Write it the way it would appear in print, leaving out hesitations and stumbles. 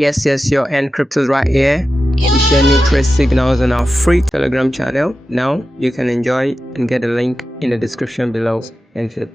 Yes, your Encrypt is right here. We share new trade signals on our free Telegram channel. Now you can enjoy and get a link in the description below. Thank you.